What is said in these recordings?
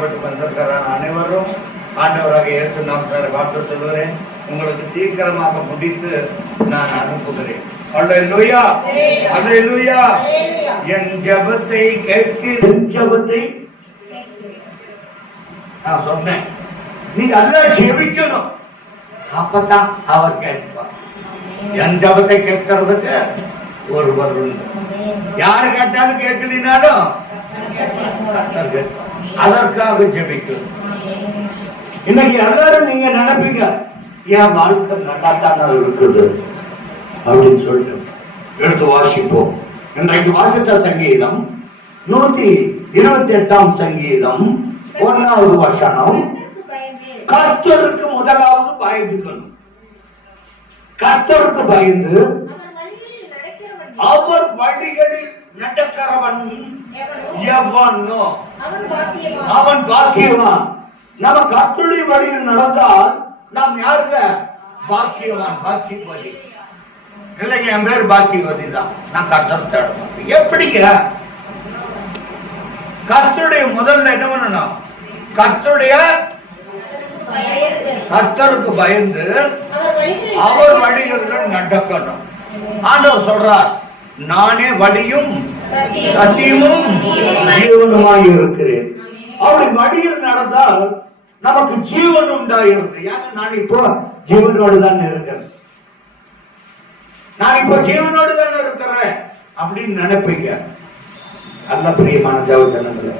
புறப்பட்டு வந்திருக்கிற அனைவரும் ஆண்டவராக இயேசு நாமத்தால் வாழ்த்து சொல்கிறேன். உங்களுக்கு சீக்கிரமாக முடித்து நான் அனுப்புகிறேன். அல்லேலூயா, அல்லேலூயா. என் ஜெபத்தை கேட்கிற ஜெபத்தை நான் சொன்னேன், நீ நல்லா ஜெபிக்கணும், அப்பதான் அவர் கேட்பார். என் ஜெபத்தை கேட்கறதுக்கு ஒருவர் உண்டு. யாரு கேட்டாலும் கேட்கலினாலும் அதற்காக ஜெபிக்கணும். இன்னைக்கு எல்லாரும் நீங்க நினைப்பீங்க, என் வாழ்க்கை நல்லாத்தான் இருக்குது அப்படின்னு சொல்லிட்டு எடுத்து வாசிப்போம். இன்றைக்கு வாசித்த சங்கீதம் 128 சங்கீதம் 1வது வசனம். கர்த்தருக்கு முதலாவது பயந்துக்கணும். கர்த்தருக்கு பயந்து அவர் வழிகளில் நடக்கிறவன் எவனோ அவன் பாக்கியவான். நம்ம கர்த்தருடைய வழியில் நடந்தால் நாம் யாருங்க? பாக்கியவான், பாக்கியவதி. இல்லைங்க, என் பேர் பாக்கியவதி தான். நான் கர்த்தர் தேடுவேன். எப்படிங்க? கர்த்தருடைய முதல்ல என்ன பண்ணணும்? கர்த்தருக்கு பயந்து அவர் வழிகளில் நடக்கணும். ஆண்டவர் சொல்றார், நானே வழியும் சத்தியமும் ஜீவனுமாய் இருக்கிறேன். அவருடைய வழியில் நடந்தால் நமக்கு ஜீவன் உண்டாயிருக்கு. ஏன்னா நான் இப்போ ஜீவனோடு தான் இருக்கிறேன், நான் இப்போ ஜீவனோடு தான் இருக்கிறேன் அப்படின்னு நினைப்பீங்க. நல்ல பிரியமான தேவஜனங்களே,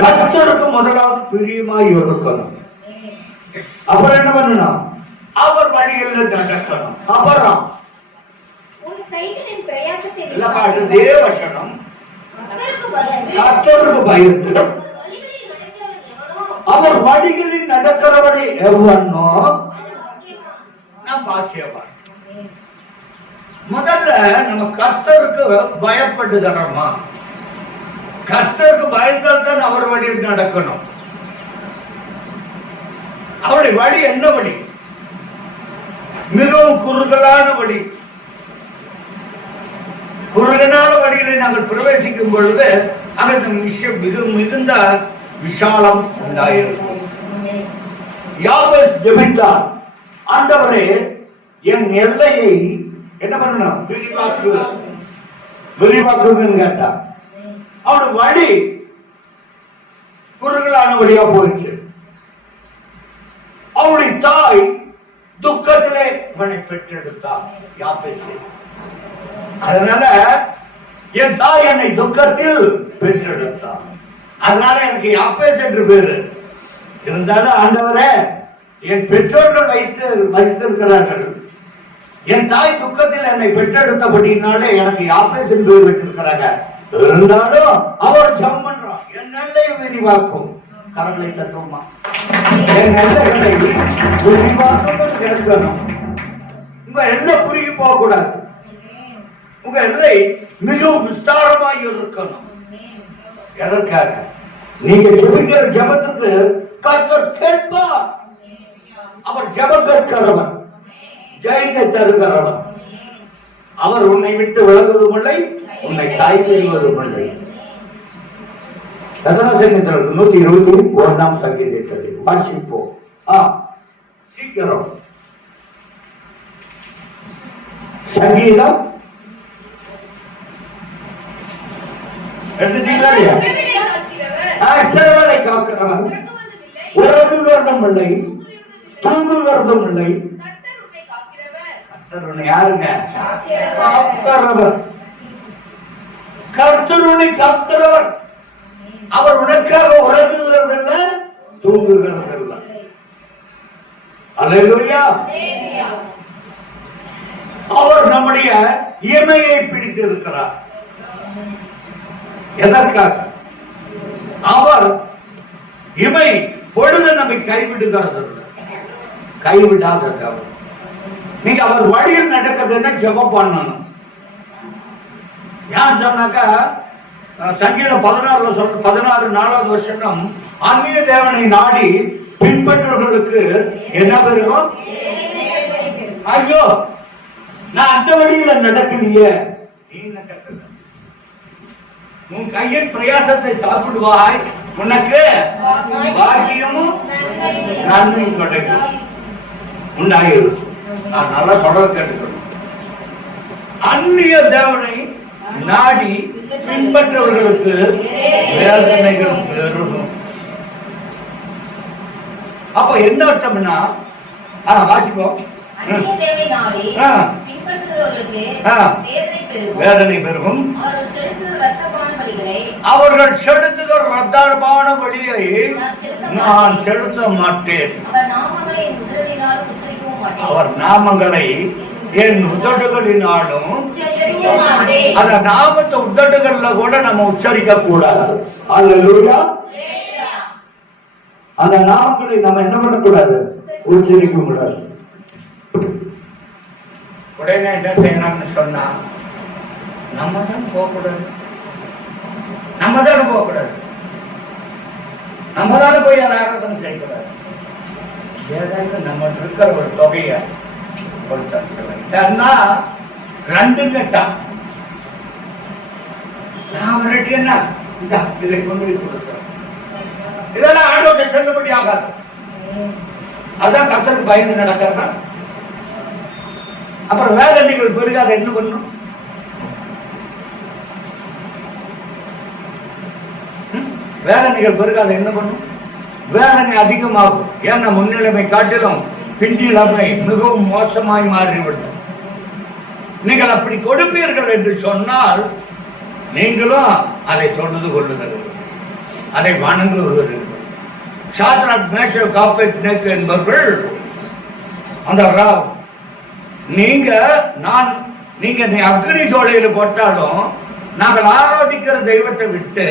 கர்த்தருக்கு முதலாவது பிரியமாய் இருக்கணும். அப்புறம் என்ன பண்ணணும்? அவர் வழிகளில் நடக்கணும். அப்புறம் தேவசனம் கர்த்தருக்கு பயந்து அவர் வழிகளில் நடக்கிறவனை எவனோ நாம் பாக்கியவான். முதல்ல நம்ம கர்த்தருக்கு பயப்பட்டு தரமா? கர்த்தருக்கு பயந்தால் தான் அவர் வழியில் நடக்கணும். அவருடைய வழி என்ன வழி? மிகவும் குறுகலான வழி. குறுகலான வழியில நாங்கள் பிரவேசிக்கும் பொழுது அங்கு மிகுந்த விஷாலம் உண்டாயிருக்கும். யாபேஸ் ஜெபித்தார், ஆண்டவரே என் எல்லையை என்ன பண்ணணும்? விரிவாக்குன்னு கேட்டார். அவனுடைய வழி குறுகலான வழியா போயிடுச்சு. அவருடைய தாய் துக்கத்திலே இவனை பெற்றெடுத்தார், யாபேசை. அதனால என் தாய் என்னை துக்கத்தில் பெற்றெடுத்தார், அதனால எனக்கு யாபேஸ் என்று பேரு. இருந்தாலும் ஆண்டவரே, என் பெற்றோர்கள் வைத்திருக்கிறார்கள், என் தாய் துக்கத்தில் என்னை பெற்றெடுத்தபடினாலே எனக்கு யாபேஸ் என்று வைத்திருக்கிறாங்க. இருந்தாலும் அவர் ஜெபம் பண்றான், என் எல்லையை விரிவாக்கும். கரங்களை தட்டுவோமா? என் எல்லைகளை விரிவாக்கும் கேட்கணும். உங்க எல்லை குறுகி போக கூடாது. உங்க எல்லை மிகவும் விஸ்தாரமாக இருக்கணும். எதற்காக? நீங்க ஜெபிக்கிற ஜெபத்துக்கு கர்த்தர் கேட்பார். அவர் ஜெபம் கேட்கிறவர், ஜெயத்தை தருகிறவர். அவர் உன்னை விட்டு விலகுவதும் இல்லை, உன்னை கைவிடுவதும் இல்லை. 121 சங்கீதத்தை வாசிப்போம். சீக்கிரம். சங்கீதம் காக்கிறவன் உறங்குகிறதும் இல்லை, தூங்குகிறதும் இல்லை. யாருங்க? கர்த்தருனை காக்கிறவர். அவர் உனக்காக உறங்குகிறதில்லை, தூங்குகிறதில்லை. அல்லேலூயா. அவர் நம்முடைய இமையை பிடித்திருக்கிறார். எதற்காக? அவர் இமை பொழுது நம்மை கைவிடுகிறது, கைவிடாத. நீங்க அவர் வழியில் நடக்கிறதுன்னா ஜெபம் பண்ணணும். ஏன் சொன்னாக்கா, சங்கீதம் 16 வருஷம் அந்நிய தேவனை நாடி பின்பற்றவர்களுக்கு என்ன பெருகும்? ஐயோ, நான் அந்த வழியில நடக்கலையே. உன் கையின் பிரயாசத்தை சாப்பிடுவாய், உனக்கு பாக்கியமும் நன்மையும் கிடைக்கும் உண்டாயிரும். நான் நல்லா சொல்றது கேட்டுக்கணும். அந்நிய தேவனை நாடி பின்பற்றவர்களுக்கு வேதனைகள் பெருகும். அப்ப என்ன அர்த்தம்னா, வாசிப்போம், வேதனை பெருகும். அவர்கள் செலுத்துகிற ரத்தான வழியை நான் செலுத்த மாட்டேன். அவர் நாமங்களை என் உதடுகளினாலும், அந்த நாமத்தை உதடுகள்ல கூட நம்ம உச்சரிக்க கூடாது. அல்லேலூயா. அந்த நாமங்களை நம்ம என்ன பண்ணக்கூடாது? உச்சரிக்க கூடாது. உடனே என்ன செய்யணும்னு சொன்னா, நம்ம தான் போகக்கூடாது, நம்ம தானே போகக்கூடாது, நம்ம தானே போய் ஆராதனை செய்யக்கூடாது. ஏதாவது நம்ம இருக்கிற ஒரு தொகையை கொடுத்தா ரெண்டு கட்டம் நான் என்ன இதை கொண்டு போய் கொடுக்கிறேன். இதெல்லாம் ஆண்டவருடைய செல்லுபடி ஆகாது. அதான் கர்த்தருக்கு பயந்து நடக்கிறதா. அப்புறம் வேதனைகள் பெருக அதை என்ன பண்ணும்? வேதனைகள் பெருக அதை என்ன பண்ணும்? வேதனை அதிகமாகும். ஏன்னா முன்னிலைமை காட்டிலும் பின்னிலைமை மிகவும் மோசமாய் மாறிவிடும். நீங்கள் அப்படி கொடுப்பீர்கள் என்று சொன்னால் நீங்களும் அதை தொழுது கொள்ளுகிறீர்கள், அதை வணங்குகிறீர்கள். சாத்ராக், மேஷாக், ஆபேத்நேகோ என்பவர்கள் அந்த நீங்க அக்னி சோலையில போட்டாலும் நாங்கள் ஆராதிக்கிற தெய்வத்தை விட்டு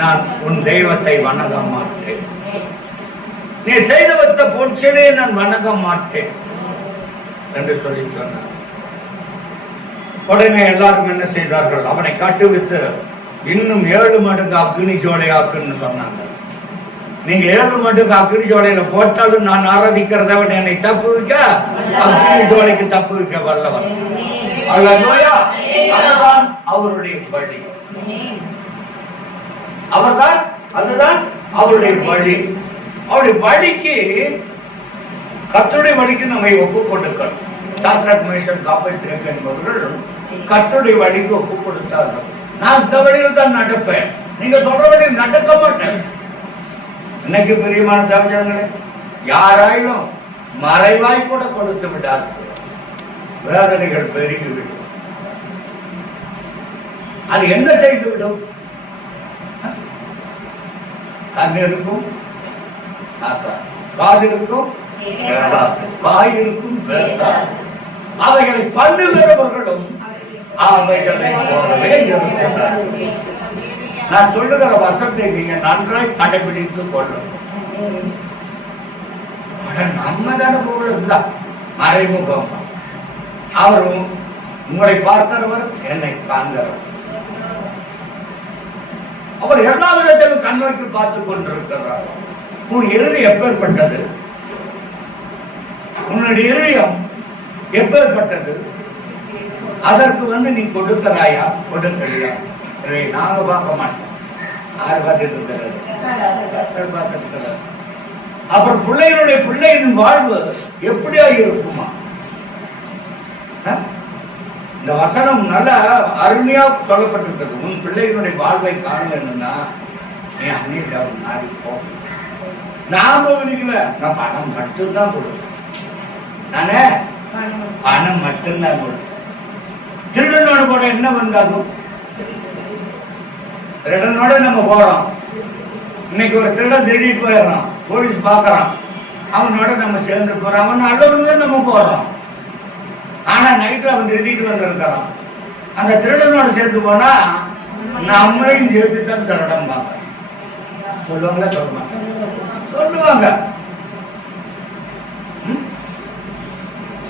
நான் உன் தெய்வத்தை வணங்க மாட்டேன், நீ செய்து வைத்த பொருட்சனே நான் வணங்க மாட்டேன் என்று சொல்லி சொன்னார். உடனே எல்லாரும் என்ன செய்தார்கள்? அவனை காட்டுவித்து இன்னும் 7 மடங்கு அக்னி சோலையாக்குன்னு சொன்னாங்க. நீங்க 7 மடங்கு அக்னி சோலையில போட்டாலும் நான் ஆராதிக்கிறத விட என்னை தப்பு வைக்க அக்னி சோலைக்கு தப்பு வைக்க வல்லவன். அதுதான் அவருடைய வழி. அதுதான் அவருடைய வழி. அவருடைய வழிக்கு, கர்த்தருடைய வழிக்கு நம்மை ஒப்பு கொடுக்கணும். சாத்ராக், மேஷாக், ஆபேத்நேகோ என்பவர்கள் கர்த்தருடைய வழிக்கு ஒப்பு கொடுத்தார்கள். நான் இந்த வழியில் தான் நடப்பேன், நீங்க சொல்ற வழியில் நடக்க மாட்டேன். இன்னைக்கு பிரியமான தேவஜனங்களே, யாராயிலும் மறைவாய் கூட கொடுத்து விடாது, வேதனைகள் பெருகிவிடும். அது என்ன செய்து விடும்? கண் இருக்கும், காது இருக்கும், வாய் இருக்கும், அவைகளை பண்ணுகிறவர்களும் அவைகளை போலவே இருக்கிறார்கள். நான் சொல்லுகிற வசத்தை நீங்க நன்றாய் கடைபிடித்துக் கொள்ளும். நம்ம தானே போல மறைமுகம். அவரும் உங்களை பார்க்கிறவர், என்னை காண்கிறவர். அவர் எல்லா விதத்திலும் கண்ணோக்கி பார்த்துக் கொண்டிருக்கிறார். உன் இறுதி எப்பேற்பட்டது? உன்னுடைய இதயம் எப்பேற்பட்டது? அதற்கு நீ கொடுக்கிறாயா, கொடுக்கலையா? இதை நாங்க பார்க்க மாட்டோம். யாரு பார்த்துட்டு இருக்கிறார்? அப்புறம் பிள்ளையின் வாழ்வு எப்படியா இருக்குமா? இந்த வசனம் நல்ல அருமையா சொல்லப்பட்டிருக்கிறது. உன் பிள்ளைகளுடைய வாழ்வை காணலன்னா நீ அன்னைக்கு மாறி போ. நாம நான் பணம் மட்டும்தான் கொடுப்பேன், நானே பணம் மட்டும்தான் கொடுப்பேன். திருடனோட கூட என்ன பண்ணாலும் திருடனோட நம்ம போறோம். இன்னைக்கு ஒரு திருடன் திருடிட்டு போயிடறான், போலீஸ் பாக்குறான், அவனோட நம்ம சேர்ந்து போறோம். அவன் நல்லவங்க நம்ம போறோம். ஆனா நைட்ல அவன் திருடிட்டு வந்திருக்கிறான். அந்த திருடனோட சேர்ந்து போனா நம்மளையும் சேர்த்து தான் திருடம் பார்க்க சொல்லுவாங்களா? சொல்லுவாங்க.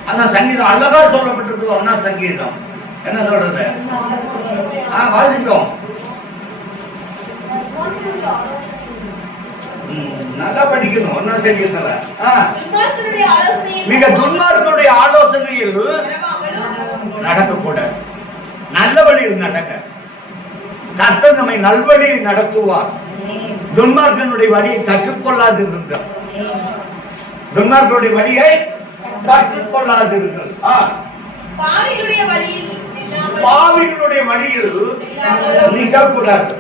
அதான் சங்கீதம் அழகா சொல்லப்பட்டிருக்கு. ஒன்னா சங்கீதம் என்ன சொல்றது? வாசிப்போம், நல்லா படிக்கணும். ஒன்னா சங்கீதத்துல மிக துன்மார்க்கனுடைய ஆலோசனையில் நடக்கக்கூடாது, நல்ல வழியில் நடக்க. கர்த்தர் நம்மை நல்வழியை நடத்துவார். துன்மார்க்கனுடைய வழியை கற்றுக்கொள்ளாதிருங்கள். துன்மார்க்கனுடைய வழியை கற்றுக்கொள்ளாதிருங்கள். பாவிகளுடைய வழியில் நிற்கக்கூடாது.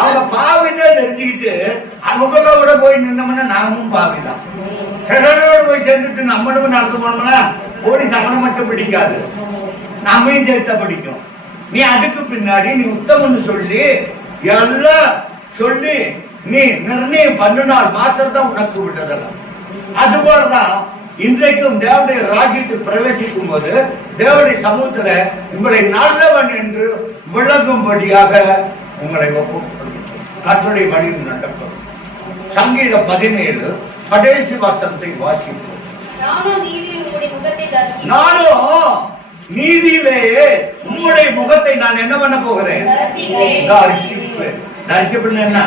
அவங்க பாவின்னு தெரிஞ்சுக்கிட்டு அவங்களோட போய் நின்னோம்னா நாமும் பாவிதான். சிலரோடு போய் சேர்ந்துட்டு நம்மளும் நடந்து போனோம்னா ஓடி சமணம் மட்டும் பிடிக்காது, நம்மையும் சேர்த்தா பிடிக்கும். நீ அதுக்கு பின்னாடி நீ உத்தமன்னு சொல்லி எல்லாம் சொல்லி நீ நிர்ணயம் பண்ணினால் மாத்திரம்தான் உனக்கு விட்டதெல்லாம். அதுபோலதான் இன்றைக்கும் தேவனுடைய ராஜ்யத்தில் பிரவேசிக்கும் போது தேவனுடைய சமூகத்துல உங்களை நல்லவன் என்று விளங்கும்படியாக உங்களை கர்த்தருடைய வழியில் நடக்கும். சங்கீதம் 17 கடைசி வசனத்தை வாசிப்போம். நானும் நீதியிலே உம்முடைய முகத்தை நான் என்ன பண்ண போகிறேன்? தரிசிப்பேன். தரிசிப்பேன் என்ன?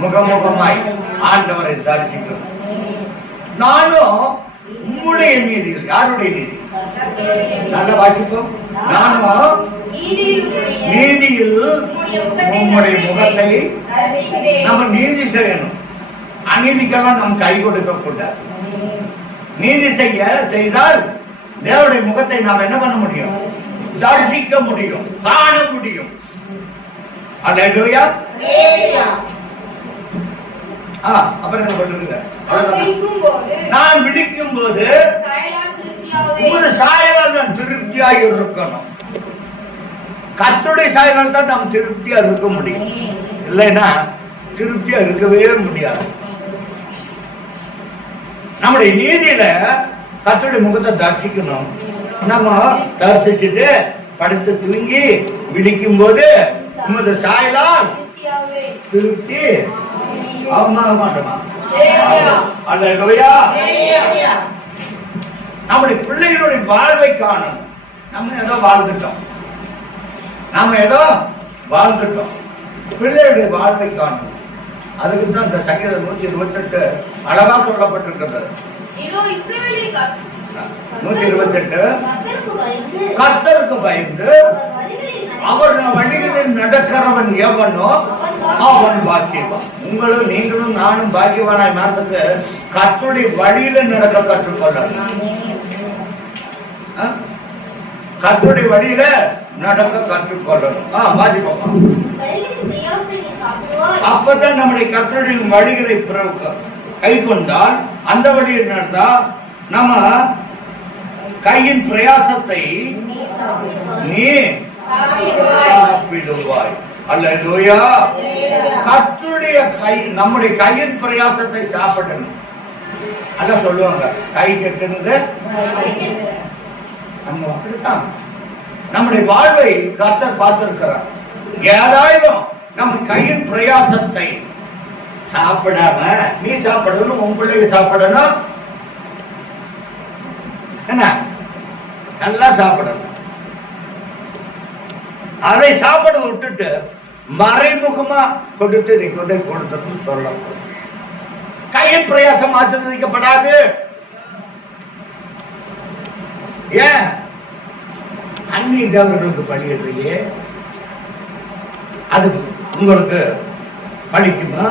முகமுகமாய் ஆண்டவரை தரிசிக்கிறேன். நானும் உம்முடைய நீதியில். யாருடைய நீதி? நல்ல வாசிப்போம். நானும் நீதியில் உம்முடைய முகத்தை. நம்ம நீதி செய்யணும். அநீதிக்கெல்லாம் நம்ம கை கொடுக்க கூடாது. நீதி செய்தால் தேவனுடைய முகத்தை நாம் என்ன பண்ண முடியும்? தரிசிக்க முடியும், காண முடியும். அல்லேலூயா. அப்புறம் என்ன பண்ணுங்க? நான் விழிக்கும் போது உமது சாயலால் நான் திருப்தியாக இருக்கணும். கர்த்தருடைய சாயலால் தான் நாம் திருப்தியா இருக்க முடியும். இல்லைன்னா திருப்தியா இருக்கவே முடியாது. நம்முடைய நீதியில கர்த்தருடைய முகத்தை தரிசிக்கணும். நம்ம தரிசிச்சுட்டு படுத்து தூங்கி விழிக்கும் போது உமது சாயலால் திருப்தி அவமாக மாட்டோமா? அல்லேலூயா. நம்முடைய பிள்ளைகளுடைய வாழ்வை காணும். நம்ம ஏதோ வாழ்ந்துட்டோம். பிள்ளைகளுடைய வாழ்வை காணும். அதுக்கு தான் இந்த சங்கீதம் 128 அழகா சொல்லப்பட்டிருக்கிறது. 128 கர்த்தருக்கு பயந்து அவர் வழிகளில் நடக்கிறவன் எவனோ அவன் பாக்கியவான். உங்களும் நீங்களும் நானும் பாக்கியவானாய் மாறதுக்கு கர்த்தருடைய வழியில நடக்க கற்றுக்கொள்ளணும். கர்த்தருடைய வழியில நடக்க கற்றுக்கொள்ளணும். பாதிப்போம். அப்பதான் நம்முடைய கர்த்தருடைய வழிகளை கை கொண்டால், அந்த வழியில் நடந்தா நம்ம கையின் பிரயாசத்தை நீ சாப்பிடுவாய். அல்லேலூயா. கர்த்தருடைய கை, நம்முடைய கையின் பிரயாசத்தை சாப்பிடணும். அதான் சொல்லுவாங்க, கை கெட்டுனது. அப்படித்தான் நம்முடைய வாழ்வை கர்த்தர் பார்த்திருக்கிறார். ஏதாயிரம் நம்ம கையின் பிரயாசத்தை சாப்பிடாம நீ சாப்பிடணும், உன் பிள்ளைங்க சாப்பிடணும். என்ன? நல்லா சாப்பிடணும். அதை சாப்பிட விட்டுட்டு மறைமுகமா கொடுத்து நீ கொண்டு கொடுத்ததுன்னு சொல்ல. கையின் பிரயாசம் ஆசீர்வதிக்கப்படாது. ஏன்? அந்நிய தேவர்களுக்கு பலியிடுறியே, அது உங்களுக்கு பலிக்குமா?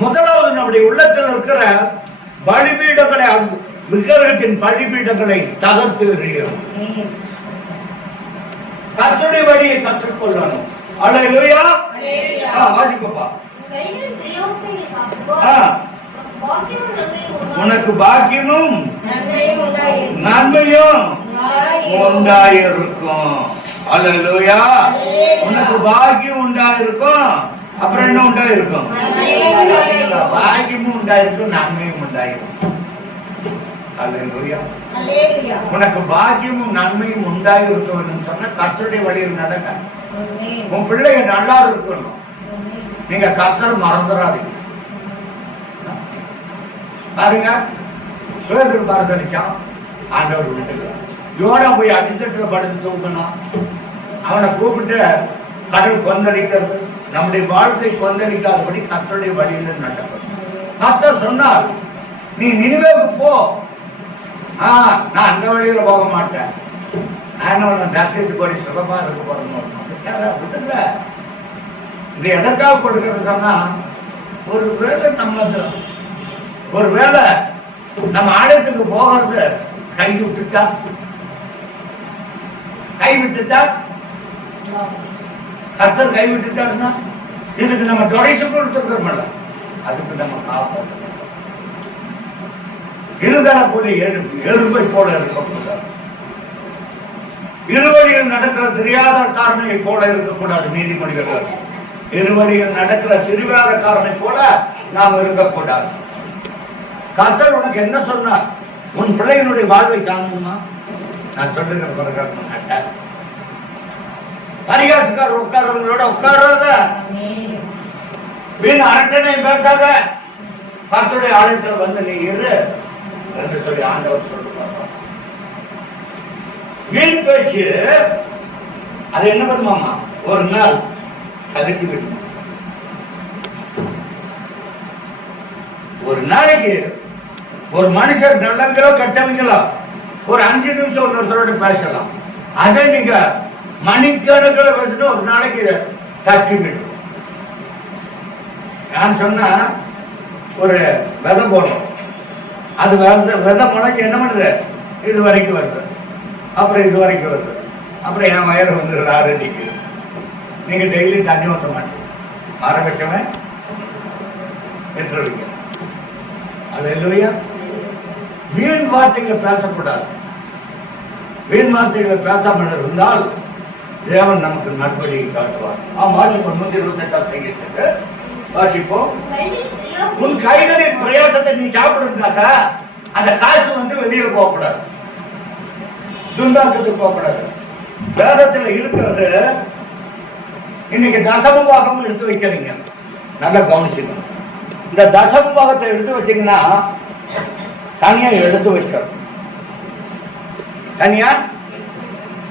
முதலாவது நம்முடைய உள்ளத்தில் இருக்கிற பலிபீடங்களை, விக்கிரகத்தின் பலிபீடங்களை தகர்த்து எறியும். கர்த்தருடைய வழியை கற்றுக்கொள்ளணும். அல்லேலூயா. வாசிப்பா. உனக்கு பாக்கியமும் நன்மையும் உண்டாயிருக்கும். அல்லேலூயா. உனக்கு பாக்கியம் உண்டாயிருக்கும். அப்புறம் என்ன உண்டாயிருக்கும்? பாக்கியமும் உண்டாயிருக்கும், நன்மையும் உண்டாயிருக்கும். அல்லேலூயா. உனக்கு பாக்கியமும் நன்மையும் உண்டாயிருக்கும் சொன்னா கர்த்தருடைய வழியில் நடக்க. உன் பிள்ளைங்க நல்லா இருக்கணும். நீங்க கர்த்தர் மறந்துடாதீங்க. பாருங்க, பேதுரு மறந்தடிச்சான், ஆண்டவர் விட்டுக்கிறார். யோனா போய் அடித்தட்டுல படுத்து தூக்கணும். அவனை கூப்பிட்டு கடல் கொந்தளிக்கிறது. நம்முடைய வாழ்க்கை கொந்தளிக்காதபடி கர்த்தருடைய வழியில் நடக்கும். கர்த்தர் சொன்னார், நீ நினிவேவுக்கு போ. நான் அந்த வழியில போக மாட்டேன். நான் தரிசித்து போய் சுலபமா இருக்க போறோம் விட்டுல. இது எதற்காக கொடுக்கறது சொன்னா, ஒருவேளை நம்ம ஆலயத்துக்கு போகிறது கைவிட்டுட்டா கர்த்தர் கைவிட்டுட்டாருன்னா இதுக்கு நம்ம டொனேஷன் கொடுத்துருக்கோம்ல, அதுக்கு நம்ம காப்பாற்றணும். இருதரக்கூடிய எறும்பை போல இருக்கக்கூடாது. இருவழியில் நடக்கிற தெரியாத காரணியை போல இருக்கக்கூடாது. நீதிமொழிகள் இருவழியில் நடக்கிற தெரியாத காரணை போல நாம் இருக்கக்கூடாது. கர்த்தர் உனக்கு என்ன சொன்னார்? உன் பிள்ளைகளுடைய வாழ்வை காணணுமா? நான் சொல்லுகிற பிறகு பரிகாசக்காரர் உட்கார்றவங்களோட உட்கார்றத வீண் அரட்டனை பேசாத. கர்த்தருடைய ஆலயத்தில் வந்து நீ இரு என்று சொல்லி ஆண்டவர் சொல்லுவாங்க. வீண் பேச்சு அது என்ன பண்ணுமாமா? ஒரு நாள் கலட்டி விடும். ஒரு நாளைக்கு ஒரு மனுஷர் நல்லவங்களோ கெட்டவங்களோ ஒரு 5 நிமிஷம் ஒருத்தரோட பேசலாம். அதை நீங்க மணிக்கணக்கில் பேசணும். ஒரு நாளைக்கு தட்டி விடும். நான் சொன்னா ஒரு விதை போடுறோம், அது விதை முளைக்கு என்ன பண்ணுது? இது வரைக்கும் வருது, அப்புறம் இது வரைக்கும் வருது, அப்புறம் என் வயறு வந்து 6 அடிக்கு. நீங்க டெய்லி தண்ணி ஊற்ற மாட்டீங்க. ஆரம்பிச்சவன் பெற்றுவீங்க. அது இல்லையா? வீண் வார்த்தைகளை பேசக்கூடாது. வீண் வார்த்தைகளை பேசாமல் இருந்தால் தேவன் நமக்கு நற்படியை காட்டுவார். வாசிப்போம் 128 சங்கீதத்துக்கு வாசிப்போம். உன் கைகளின் பிரயாசத்தை நீ சாப்பிடுறாக்கா அந்த காசு வந்து வெளியில போகக்கூடாது, துண்டாக்கத்துக்கு போகக்கூடாது. வேதத்துல இருக்கிறது. இன்னைக்கு தசம பாகம் எடுத்து வைக்கிறீங்க, நல்லா கவனிச்சுக்கணும். இந்த தசம பாகத்தை எடுத்து வச்சீங்கன்னா தனியா எடுத்து வச்சிடும். தனியா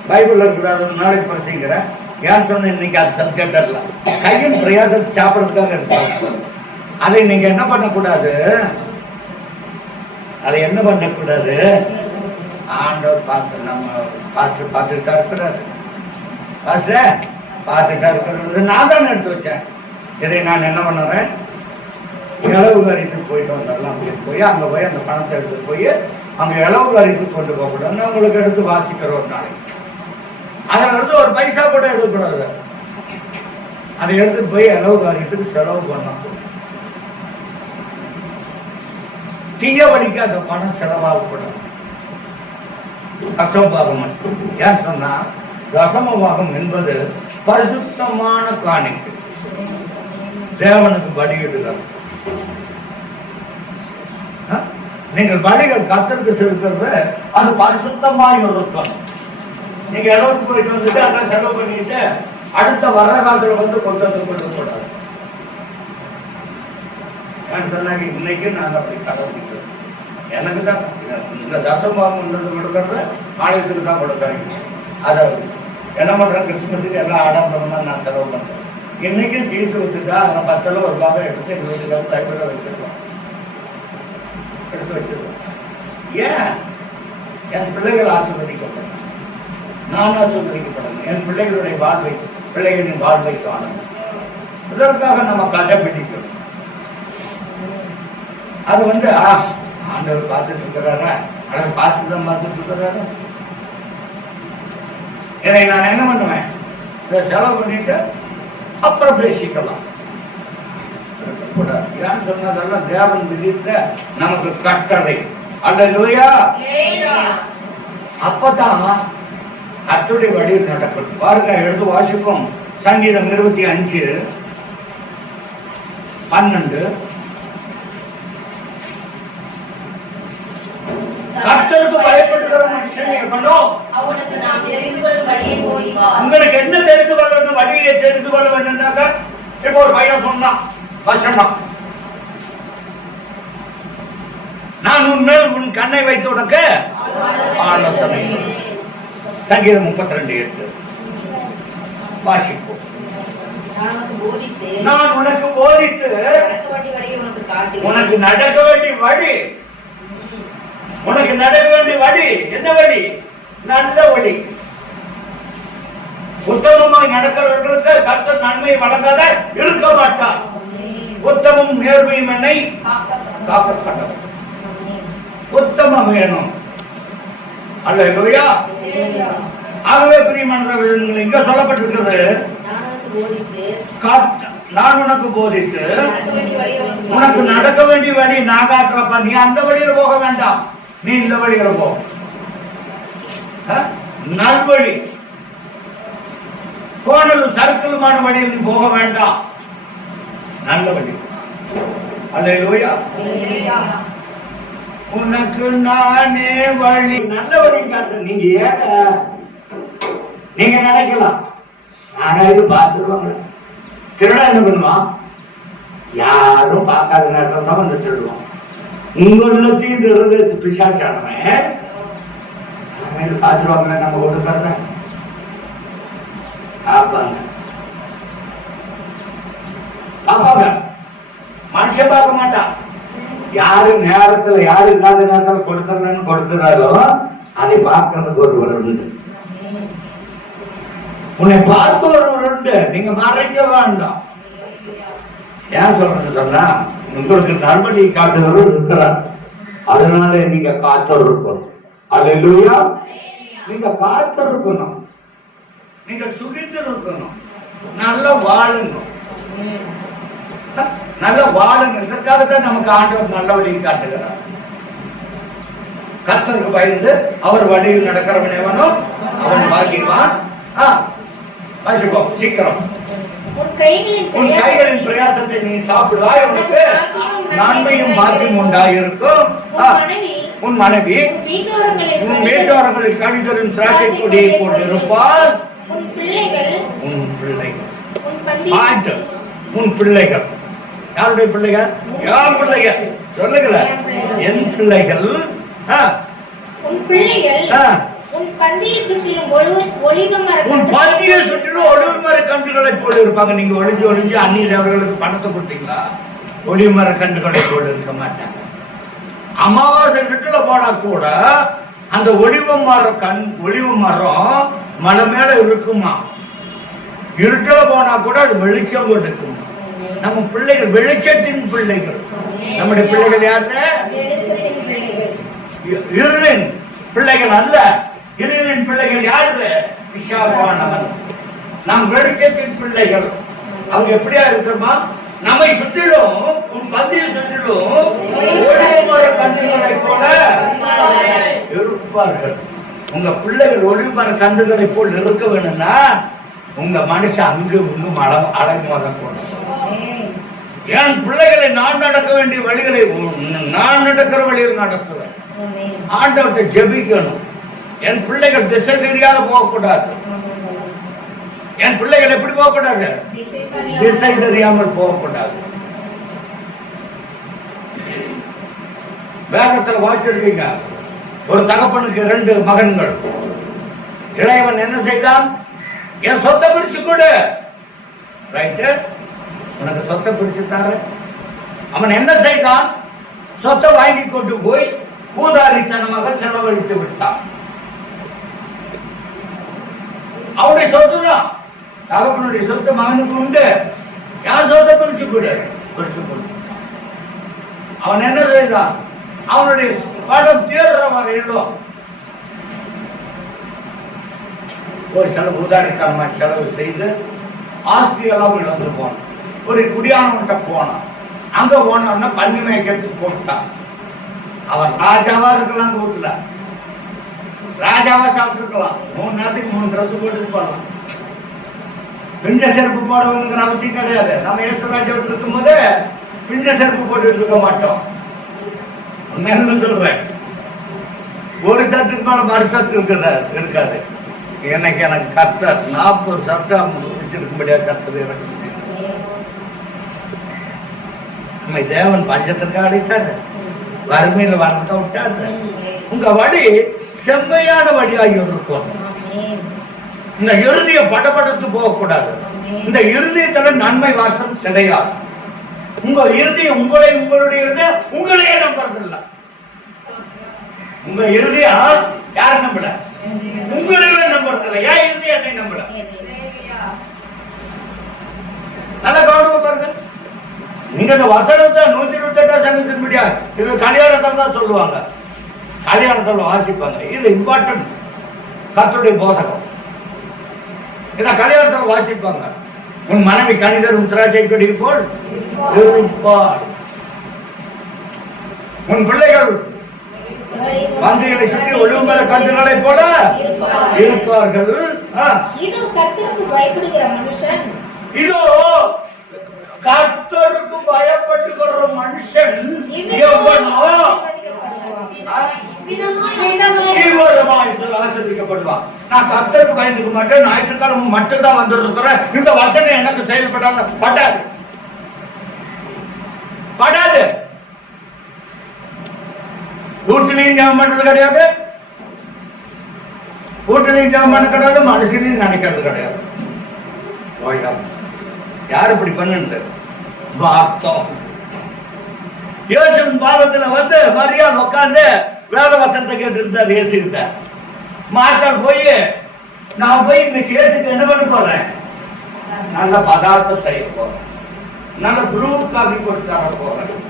பைபிள் இருக்கிற நாளைக்கு படிச்சுங்கிற ஏன் சொன்ன இன்னைக்கு அது சப்ஜெக்ட் அல்ல. கையின் பிரயாசத்தை சாப்பிடறதுக்காக எடுத்து அதை நீங்க என்ன பண்ணக்கூடாது? அதை என்ன பண்ணக்கூடாது? ஆண்டவர் பார்த்து நம்ம பாஸ்டர் பார்த்துக்கிட்டா இருக்கிறாரு. பாஸ்டர் பார்த்துக்கிட்டா இருக்கிறது நான் தான் எடுத்து வச்சேன். இதை நான் என்ன பண்ணுறேன்? இளவு காரியத்துக்கு போயிட்டு வந்துடலாம் அப்படின்னு போய் அங்கே போய் அந்த பணத்தை எடுத்து போய் அங்கே இளவு காரியத்துக்கு கொண்டு போகக்கூடாது. உங்களுக்கு எடுத்து வாசிக்கிற ஒரு நாளைக்கு அதில் எடுத்து ஒரு பைசா கூட எடுக்கக்கூடாது. அதை எடுத்து போய் இளவு காரியத்துக்கு செலவு பண்ணணும். தீய வழிக்கு அந்த பணம் செலவாகக்கூடாது. தசமபாகம் மட்டும். ஏன் சொன்னா தசமபாகம் என்பது பரிசுத்தமான காணிக்கை, தேவனுக்கு பலியிடுதல். நீங்கள் பலிகள் கர்த்தருக்கு செலுத்துறது அது பரிசுத்தமாக இருக்கும். நீங்க இடவுக்கு போயிட்டு வந்துட்டு அதான் செலவு பண்ணிட்டு அடுத்த வர்ற காலத்துல வந்து கொண்டு வந்து கொண்டு போடாது. சொன்னாங்க இன்னைக்கு நாங்க அப்படி கடைபிடிக்கிறோம். எனக்கு தான் இந்த தசமபாகம் கொடுக்கறத ஆலயத்துக்கு தான் கொடுக்குறீங்க. அதை என்ன பண்றேன்? கிறிஸ்துமஸுக்கு எல்லாம் ஆடம்பரமா நான் செலவு பண்றேன். இன்னைக்கும் தீர்த்து விட்டுட்டா அதில் 10 ஒரு பாகம் எடுத்து 20 டைப்பில் வச்சிருக்கோம், எடுத்து வச்சிருக்கோம். ஏன்? என் பிள்ளைகள் ஆசீர்வதிக்கப்படணும், நான் ஆசீர்வதிக்கப்படணும், என் பிள்ளைகளுடைய பிள்ளைகளின் வாழ்வை காணணும். இதற்காக நம்ம கடைபிடிக்கணும். அது வந்து ஆண்டவர் பார்த்துட்டு இருக்கிறாரா, அல்லது பாசிதான் பார்த்துட்டு இருக்கிறாரா? இதை நான் என்ன பண்ணுவேன்? இதை செலவு பண்ணிட்டு அப்புறம் பேசிக்கலாம். ஏன்னு சொன்னதெல்லாம் தேவன் விதித்த நமக்கு கட்டளை. அல்லேலூயா. அப்பதான் கர்த்தருடைய வழியில் நடக்கணும். பாருங்க, எடுத்து வாசிப்போம். சங்கீதம் 25:12. கர்த்தருக்கு பயப்படுகிற மனுஷன் இருக்கணும். உங்களுக்கு என்ன தெரிந்து கொள்ள வேண்டும்? வழியை தெரிந்து கொள்ள வேண்டும்னாக்க இப்ப ஒரு பையன் சொன்னான், வசனம், நான் உன்மேல் உன் கண்ணை வைத்து உனக்கு ஆலோசனை. சங்கீதம் 32:8 வாசிப்போம். நான் உனக்கு போதித்து உனக்கு நடக்க வேண்டிய வழி, உனக்கு நடக்க வேண்டிய வழி என்ன வழி? நல்ல வழி. உத்தமமாய் நடக்கிறவர்களுக்கு கர்த்தர் நன்மை வழங்காத இருக்க மாட்டார். உத்தமும் நேர்மையும் என்னை காக்க கடவுள். உத்தமம் வேணும். அல்லேலூயா. ஆகவே பிரியமானவர்களே, இங்க சொல்லப்பட்டிருக்கிறது, நான் உனக்கு போதித்து உனக்கு நடக்க வேண்டிய வழி நான் காட்டுறப்ப நீ அந்த வழியில போக வேண்டாம், நீ இந்த வழியில போ. நல்வழி, கோணலும் சறுக்கலுமான வழியில் நீ போக வேண்டாம், நல்ல வழி. அல்லேலூயா. உனக்கு நானே வழி, நல்ல வழி காட்டு. நீங்க நினைக்கலாம் யாராவது பார்த்துருவாங்க. திருட என்ன பண்ணுவான்? யாரும் பார்க்காத நேரத்தில் தான் வந்து திருடுவான். உங்களத்தையும் திருடுறது பிசாசானவன். பார்த்துருவாங்க, நம்ம கொடுக்கறத பார்ப்பாங்க. மனுஷன் பார்க்க மாட்டான். யாரு நேரத்துல யாரு இல்லாத நேரத்தில் கொடுக்கறன்னு கொடுக்கிறாலும் அதை பார்க்கறதுக்கு ஒருவர் உண்டு. உன்னை பார்த்து ஒருவர் உண்டு. நீங்க மறைக்க வேண்டாம். ஏன் சொல்றது சொன்னா, உங்களுக்கு நல்வழி காட்டுகிறவர் இருக்கிறார். அதனால நீங்க காத்தோர் இருக்கணும். அல்லேலூயா. நீங்க காத்தோர் இருக்கணும், நீங்க சுகித்து இருக்கணும், நல்ல வாழணும், நல்ல வாழணும். இதற்காகத்தான் நமக்கு ஆண்டவர் நல்ல வழியை காட்டுகிறார். கர்த்தருக்கு பயந்து அவர் வழியில் நடக்கிறவன் எவனோ அவன் பாக்கியவான். சீக்கிரம் உன் கைகளின் பிரயாசத்தை நீ சாப்பிடுவாய், உனக்கு நன்மையும் பாக்கியம் உண்டாயிருக்கும். உன் மனைவி உன் வீட்டோரங்களில் கணிதரின் திராட்சை கொடியை கொண்டிருப்பார். உன் பிள்ளைகள் யாருடைய பிள்ளைகள்? யார் பிள்ளைகள் சொல்லுங்கள? என் பிள்ளைகள். உன் பந்தியை சுற்றிலும் ஒலிவ மர கன்றுகளை போல இருப்பாங்க. நீங்க ஒளிஞ்சு ஒளிஞ்சு அந்நிய தேவர்களுக்கு பணத்தை கொடுத்தீங்களா? ஒளிவ மர கன்றுகளை போல இருக்க மாட்டாங்க. அமாவாசை வீட்டுல போனா கூட அந்த ஒளிவ மரம் மலை மேல இருக்குமா. இருட்டுல போனா கூட அது வெளிச்சம் கொடுக்குமா. நம்ம பிள்ளைகள் வெளிச்சத்தின் பிள்ளைகள். நம்முடைய பிள்ளைகள் யாரு? இருளின் பிள்ளைகள் அல்ல. இருளின் பிள்ளைகள் யாரு? பிசாசானவன். நம் வெளிச்சத்தின் பிள்ளைகள். அவங்க எப்படியா இருக்கிறோமா? நம்மை சுற்றிலும் உன் பந்தியை சுற்றிலும் கன்றுகளை போல இருப்பார்கள். உங்க பிள்ளைகள் ஒளிமர கன்றுகளை போல் இருக்க வேணும்னா உங்க மனுஷன் அங்கு இங்கும் அடங்கு போடணும். என் பிள்ளைகளை நான் நடக்க வேண்டிய வழிகளை நான் நடக்கிற வழியில் நடத்துவேன். ஆண்டவத்தை ஜெபிக்கணும். என் பிள்ளைகள் திசை தெரியாத போகக்கூடாது. என் பிள்ளைகள் எப்படி போகக்கூடாது? திசை தெரியாமல் போகக்கூடாது. வேகத்தில் வாய்ச்சிருக்கீங்க. ஒரு தகப்பனுக்கு 2 மகன்கள். இளையவன் என்ன செய்தான்? என் சொத்தை பிடிச்சு கொடு. ரைட்டு, உனக்கு சொத்தை பிடிச்சுட்டாரு. அவன் என்ன செய்தான்? சொத்தை வாங்கி கொண்டு போய் பூதாரித்தனமாக செலவழித்து விட்டான். அவனுடைய சொத்து தான். தகப்பனுடைய சொத்து மகனுக்கு உண்டு. யார் சொத்தை பிடிச்சு கொடு? பிடிச்சு கொடு. அவன் என்ன செய்தான்? அவனுடைய படம் தீர்ற வரையிலும் ஒரு செலவு உதாரித்தனமா செலவு செய்து ஆஸ்தியெல்லாம் இழந்து போனான். ஒரு குடியானவன்கிட்ட போனான். அங்க போனோம்னா பன்னி மேய்க்கிறதுக்கு போட்டான். அவன் ராஜாவா இருக்கலாம். வீட்டுல ராஜாவா சாப்பிட்டுருக்கலாம். 3 நேரத்துக்கு 3 ட்ரெஸ் போட்டுட்டு போடலாம். பிஞ்ச செருப்பு போடணுங்கிற அவசியம் கிடையாது. நம்ம ஏசுராஜா விட்டு இருக்கும் போது பிஞ்ச செருப்பு போட்டுட்டு இருக்க மாட்டோம். உண்மையில சொல்றேன். ஒரு சத்துக்கு மேல மறு சத்து இருக்காது. எனக்கு கர்த்தர் 40 சட்டம் முடிச்சிருக்கும்படியா கர்த்தர் எனக்கு நம்ம தேவன் பஞ்சத்திற்கு அழைத்தாரு. வறுமையில வளர்த்த விட்டாரு. உங்க வழி செம்மையான வழியாகி இருக்கும். இந்த இறுதிய படப்படத்து போகக்கூடாது. இந்த இறுதியத்துல நன்மை வாசம் கிடையாது. உங்க இறுதியம் உங்களுடைய இருதயம் உங்களையே நம்புறதில்லை. உங்க இறுதியம் யார நம்பல? உங்களையே நம்புறதில்லை. ஏன் இறுதியம் என்னை நம்பல? நீங்க இந்த வசனத்தை 128 சங்கத்தின்படியா இது கல்யாணத்தில் தான் சொல்லுவாங்க, கல்யாணத்தில் வாசிப்பாங்க. இது இம்பார்ட்டன்ட், கர்த்தருடைய போதகம். இத கல்யாணத்தில் வாசிப்பாங்க. உன் மனைவி கணிதரும் திராட்சை கொடி போல் இருப்பாள், உன் பிள்ளைகள் பந்திகளை சுற்றி ஒழுங்குமுறை கண்டுகளை போல இருப்பார்கள். இதோ கர்த்தருக்கு பயப்படுகிற மனுஷன் எவனோ ஆசிரியப்படுவான். நான் கர்த்தருக்கு பயந்துக்க மாட்டேன், ஞாயிற்றுக்கிழமை மட்டும்தான் வந்துருக்கிறேன், இந்த வசனம் எனக்கு செயல்படாத படாது படாது. வீட்டிலையும் ஜெபம் பண்றது கிடையாது, வீட்டிலையும் ஜெபம் பண்ண கிடையாது, மனசுலையும் நினைக்கிறது கிடையாது. யாரு இப்படி பண்ணுது? இயேசுவின் பாதத்துல வந்து மரியாதை உட்கார்ந்து வேத வசனத்தை கேட்டு இருந்தார். இயேசுகிட்ட மாஸ்டர் போய் நான் போய் இன்னைக்கு இயேசுக்கு என்ன பண்ண போறேன்? நல்ல பதார்த்தம் செய்ய போறேன், நல்ல ப்ரூவ் காபி போட்டு தர போறேன்,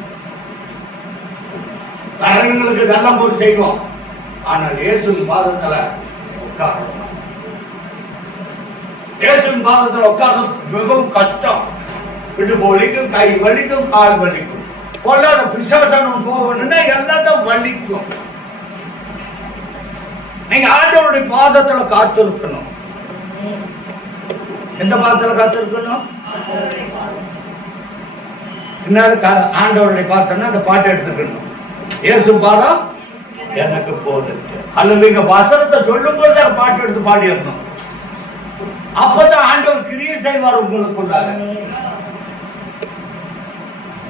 தரங்களுக்கு இதெல்லாம் போட்டு செய்வோம். ஆனால் இயேசுவின் பாதத்துல உட்காரணும். இயேசுவின் பாதத்துல உட்கார்றது மிகவும் கஷ்டம். விட்டு வலிக்கும், கை வலிக்கும், கால் வலிக்கும். பொல்லாத பிசாசனம் போகணும்னா எல்லாத்தையும் வலிக்கும். நீங்க ஆண்டவருடைய பாதத்துல காத்திருக்கணும். எந்த பாதத்துல காத்திருக்கணும்? ஆண்டவருடைய பாதம்னா அந்த பாட்டை எடுத்துக்கணும். இயேசு பாதம் எனக்கு போதும். அல்லது நீங்க வசனத்தை சொல்லும் போது பாட்டு எடுத்து பாடிடணும். அப்பதான் ஆண்டவர் கிரியை செய்வார் உங்களுக்குள்ளாக.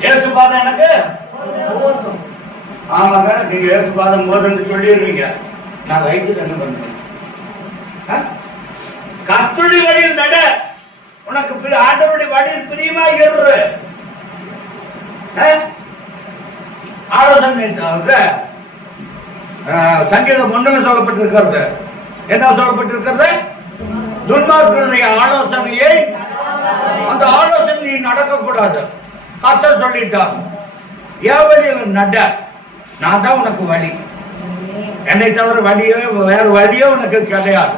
இயேசு பாதம் எனக்கு போதும். ஆமாங்க, நீங்க இயேசு பாதம் போதுன்னு சொல்லிடுவீங்க. நான் வயிற்றுக்கு என்ன பண்ணுவேன்? கர்த்தருடைய வழியில் நட, உனக்கு ஆண்டவருடைய வழியில் பிரியமா இரு. ஆலோசனை சங்கீதம் 1 சொல்லப்பட்டிருக்கிறது. என்ன சொல்லப்பட்டிருக்கிறது? துன்மார்க்கனுடைய ஆலோசனையை, அந்த ஆலோசனை நடக்கக்கூடாது. கர்த்தர் சொல்லிட்டார், என் வழியில் நட, நான் தான் உனக்கு வழி, என்னை தவிர வழியோ வேற வழியோ உனக்கு கிடையாது.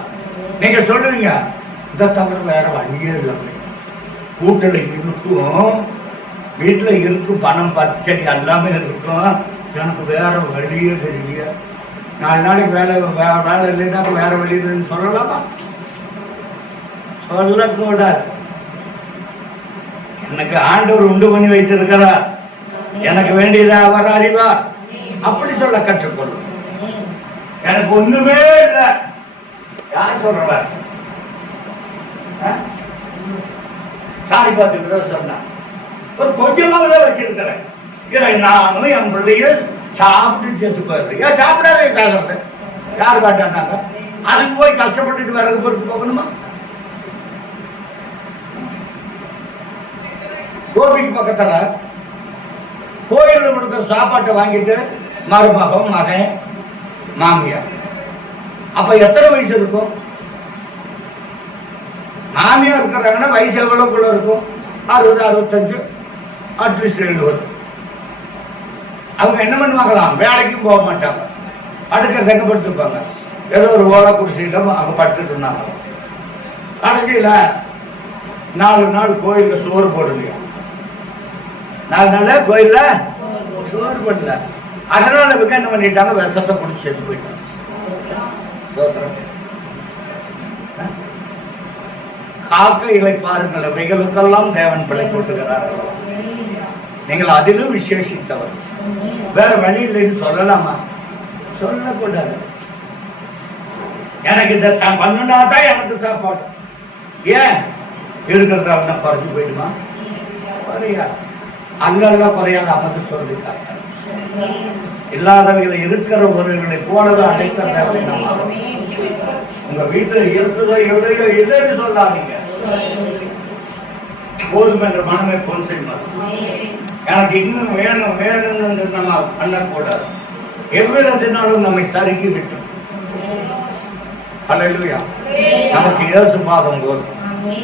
நீங்க சொல்லுவீங்க, இதை தவிர வேற வழியே இல்லை. கூட்டல இருக்கும், வீட்டுல இருக்கும், பணம் பச்சடி எல்லாமே இருக்கும், எனக்கு வேற வழியே தெரியல. 4 நாளைக்கு வேலை இல்லைன்னா வேற வழி இல்லைன்னு சொல்லலாமா? சொல்லக்கூடாது. எனக்கு ஆண்டவர் உண்டு பண்ணி வைத்திருக்கிறார், எனக்கு வேண்டியதை அவர் அறிவார். அப்படி சொல்ல கற்றுக்கொள்ளும். எனக்கு ஒண்ணுமே இல்லை, யார் சொல்றவர்? சாரி பார்த்து சொன்ன ஒரு கொஞ்சமாக வச்சிருக்கிறேன், இதை நானும் என் பிள்ளையும் சாப்பிட்டு செத்து போயிடுறேன். ஏன் சாப்பிடாதே சாகிறது? யார் காட்டாங்க? அதுக்கு போய் கஷ்டப்பட்டுட்டு விறகு பொறுத்து போகணுமா? கோபிக்கு பக்கத்துல கோயிலில் கொடுக்குற சாப்பாட்டை வாங்கிட்டு மருமகன், மகன், மாமியார், அப்ப எத்தனை வயசு இருக்கும்? மாமியார் இருக்கிறாங்கன்னா வயசு எவ்வளவுக்குள்ள இருக்கும்? 60, 65, அட்லீஸ்ட் 70. அவங்க என்ன பண்ணுவாங்களாம்? வேலைக்கும் போக மாட்டாங்க, அடுக்க தங்கப்படுத்திருப்பாங்க. ஏதோ ஒரு ஓலை குடிசையில அங்க படுத்துட்டு இருந்தாங்க. கடைசியில 4 நாள் கோயில்ல சோறு போடலையா? 4 நாள் கோயில்ல சோறு போடல. அதனால இவங்க என்ன பண்ணிட்டாங்க? விஷத்தை குடிச்சு செத்து போயிட்டாங்க. காக்கைகளை பாருங்கள், அவைகளுக்கெல்லாம் தேவன் பிழை போட்டுகிறார்கள். நீங்கள் அதிலும் விசேஷித்தவர். வேற வழி இல்லைன்னு சொல்லலாமா? சொல்லக்கூடாது. எனக்கு இந்த பண்ணுனாதான் எனக்கு சாப்பாடு. ஏன் இருக்கிறவன குறைஞ்சு போயிடுமா? குறையா அல்ல குறையாத அமர்ந்து சொல்லிட்டாங்க. இல்லாதவர்களை இருக்கிறவர்களை போலதான் அழைக்கிறாங்க. உங்க வீட்டுல இருக்குதோ எவ்வளையோ இல்லைன்னு சொல்லாதீங்க. போதும் என்ற மனமே போல் செய்வார். எனக்கு இன்னும் வேணும் வேணும்னு நம்ம பண்ணக்கூடாது. எவ்விதத்தினாலும் நம்மை சறுக்கி விட்டோம். அல்லேலூயா. நமக்கு இயேசு பாதம் போதும்.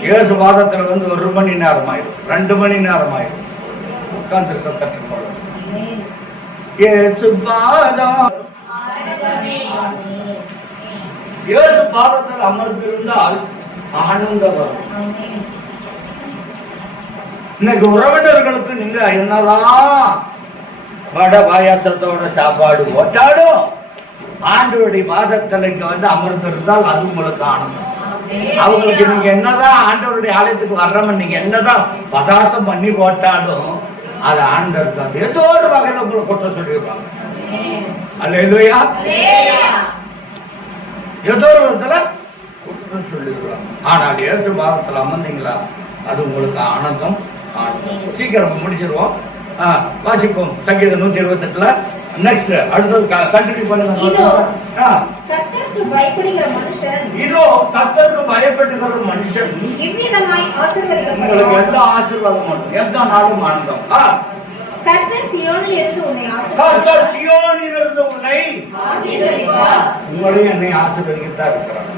இயேசு பாதத்துல 1 மணி நேரம் ஆயிடும், 2 மணி நேரம் ஆயிடும். உட்கார்ந்து கற்றுக்கொள்ளும். இயேசு பாதம், இயேசு பாதத்தில் அமர்ந்திருந்தால் ஆனந்தம் வரும். இன்னைக்கு உறவினர்களுக்கு நீங்க என்னதான் வட பாயாசத்தோட சாப்பாடு போட்டாலும் ஆண்டவருடைய பாதத்தில் இங்க வந்து அமர்ந்திருந்தால் அது உங்களுக்கு ஆனந்தம். அவங்களுக்கு நீங்க என்னதான் ஆண்டவருடைய ஆலயத்துக்கு வர்றவன் நீங்க என்னதான் பதார்த்தம் பண்ணி போட்டாலும் அது ஆண்டவர் ஏதோ ஒரு வகையில உங்களை குற்றம் சொல்லிடுவாங்க. அல்லேலூயா. ஏதோ ஒரு விதத்துல குற்றம் சொல்லிடுவாங்க. ஆனால் இயேசு பாதத்தில் அமர்ந்தீங்களா அது உங்களுக்கு ஆனந்தம். சீக்கிரம் முடிச்சிருவோம். வாசிப்போம். சங்கீதம் 128ல நெக்ஸ்ட் அடுத்தது கண்டினியூ பண்ணுங்க. இதோ கர்த்தருக்கு பயப்படுகிற மனுஷன் உங்களுக்கு எந்த ஆசீர்வாதம் உண்டு, எந்த நாளும் ஆனந்தம். கர்த்தர் சீயோனிலிருந்து உன்னை உங்களையும் என்னை ஆசீர்வதிக்கத்தான் இருக்கிறார்.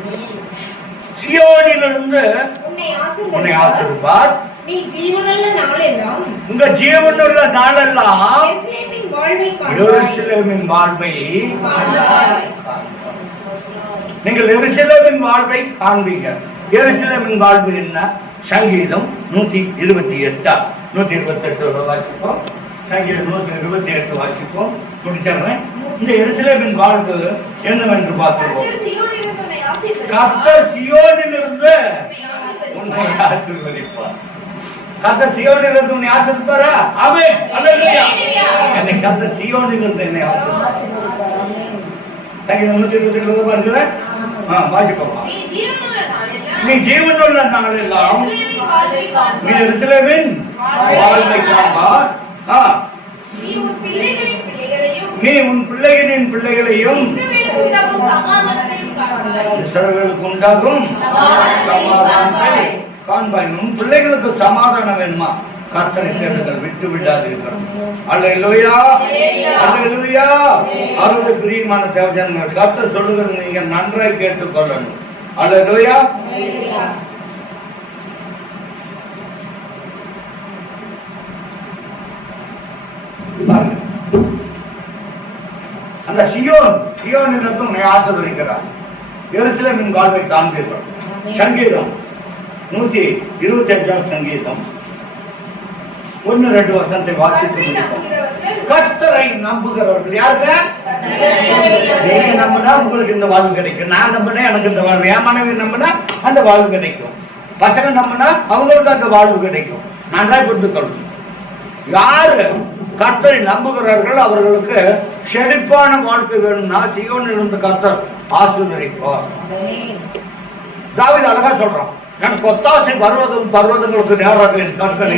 சியோனிலிருந்து உன்னை ஆசீர்வார். நீ ஜீவனுள்ள நாளெல்லாம் உங்க ஜீவனுள்ள நாளெல்லாம் எருசலேமின் வாழ்வை நீங்கள் எருசலேமின் வாழ்வை காண்பீங்க. எருசலேமின் வாழ்வு என்ன? சங்கீதம் 128 128 வாசிப்போம். சங்கீதம் 128 வாசிப்போம். முடிச்சிடுறேன். இந்த எருசலேமின் வாழ்வு என்னவென்று பார்க்கிறோம். கர்த்தர் சீயோனிலிருந்து உன்னை ஆசீர்வதிப்பார். கர்த்தர் சீயோனிலிருந்து உன்னை ஆசீர்வதிப்பாரா? ஆமென். அல்லேலூயா. என்னை கர்த்தர் சீயோனிலிருந்து என்னை ஆசீர்வதிப்பார். ஆமென். சங்கீதம் 128 பாருங்க. வாசிப்போம். நீ ஜீவனுள்ள நாளெல்லாம் நீ எருசலேமின் வாழ்வை காண்பார். நீ உன் பிள்ளைகளின் பிள்ளைகளையும் இஸ்ரவேலுக்கு உண்டாகும் சமாதானத்தை காண்பாய். உன் பிள்ளைகளுக்கு சமாதானம் வேணுமா? கர்த்தரை தேடுங்கள், விட்டு விடாதீர்கள். அல்லேலூயா. அல்லேலூயா. அருளை பிரியமான தேவஜனங்கள், கர்த்தர் சொல்லுகிறது நீங்க நன்றாய் கேட்டுக்கொள்ளணும். அல்லேலூயா. அந்த சியோனிலிருந்து உன்னை ஆசீர்வதிக்கிறார். எருசலேமின் வாழ்வை காண்பீர்கள். சங்கீதம் 125 சங்கீதம் 1-2 வசனத்தை வாசித்து கர்த்தரை நம்புகிறவர்கள் யாருங்க? நீங்க நம்பினா உங்களுக்கு இந்த வாழ்வு கிடைக்கும். நான் நம்பினா எனக்கு இந்த வாழ்வு, என் மனைவி நம்பினா அந்த வாழ்வு கிடைக்கும், பசங்க நம்பினா அவங்களுக்கு அந்த வாழ்வு கிடைக்கும். நன்றாய் புரிந்து கொள்ளும். யாரு கர்த்தரை நம்புகிறார்கள் அவர்களுக்கு செழிப்பான வாழ்க்கை வேணும்னா சீயோனிலிருந்து கர்த்தர் ஆசீர்வதிப்பார். தாவீது அழகா சொல்றான், எனக்கு ஒத்தாசை வருவதும் பர்வதங்களுக்கு நேராக கற்களை